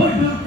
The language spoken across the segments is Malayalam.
헐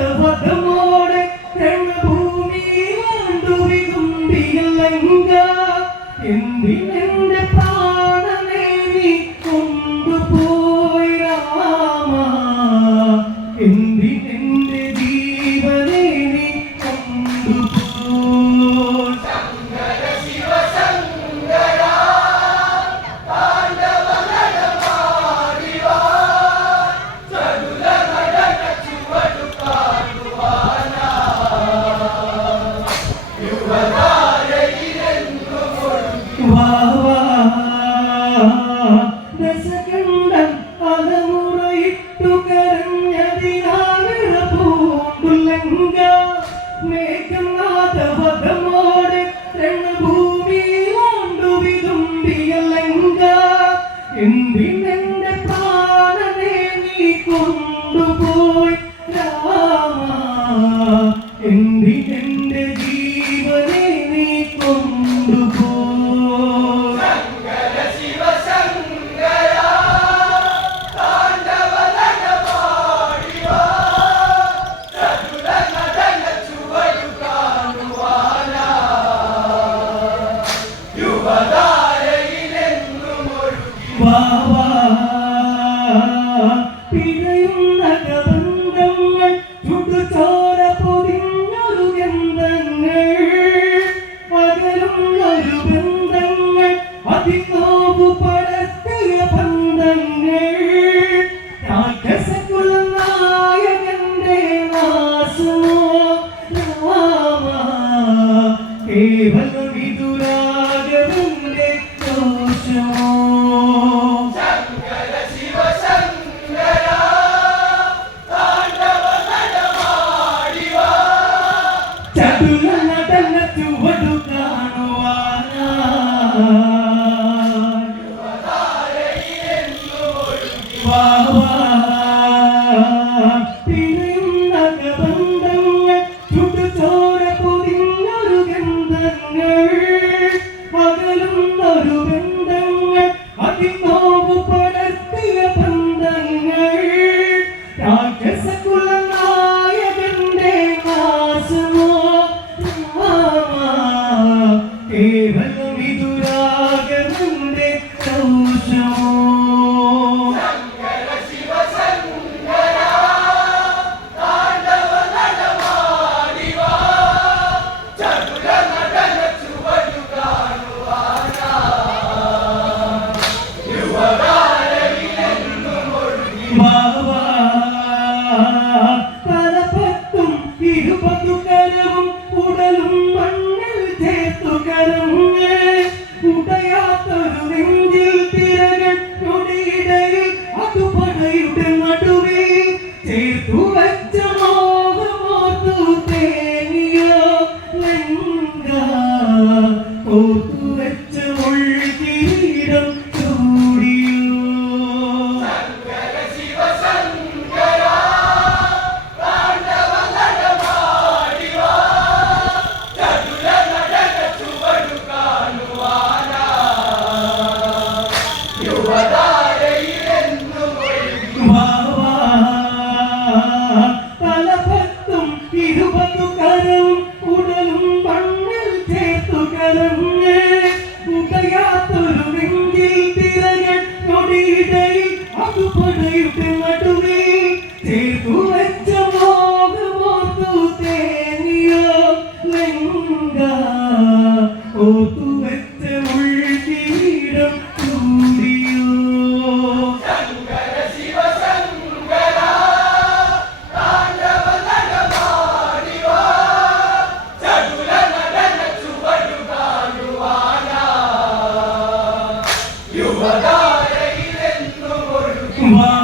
เธอพอด പിഴയുന്ന കബന്ധങ്ങൾ ചുട്ടുചോര പൊതിഞ്ഞൊരു ഗന്ധങ്ങൾ പകരുന്നൊരു ബന്ധങ്ങൾ അതിനോവ് പടർത്തിയ ബന്ധങ്ങൾ രാക്ഷസകുലനായകന്റെ വാസുമോ രാമ കേവലം Uau!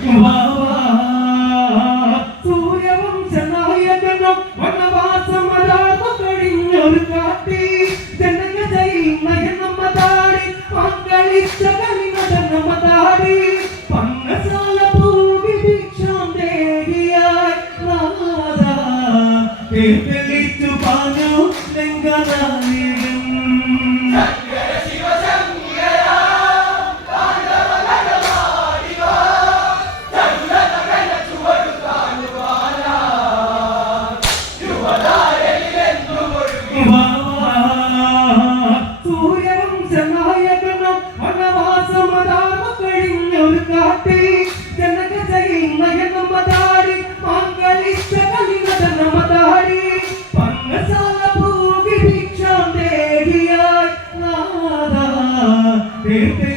一米 de este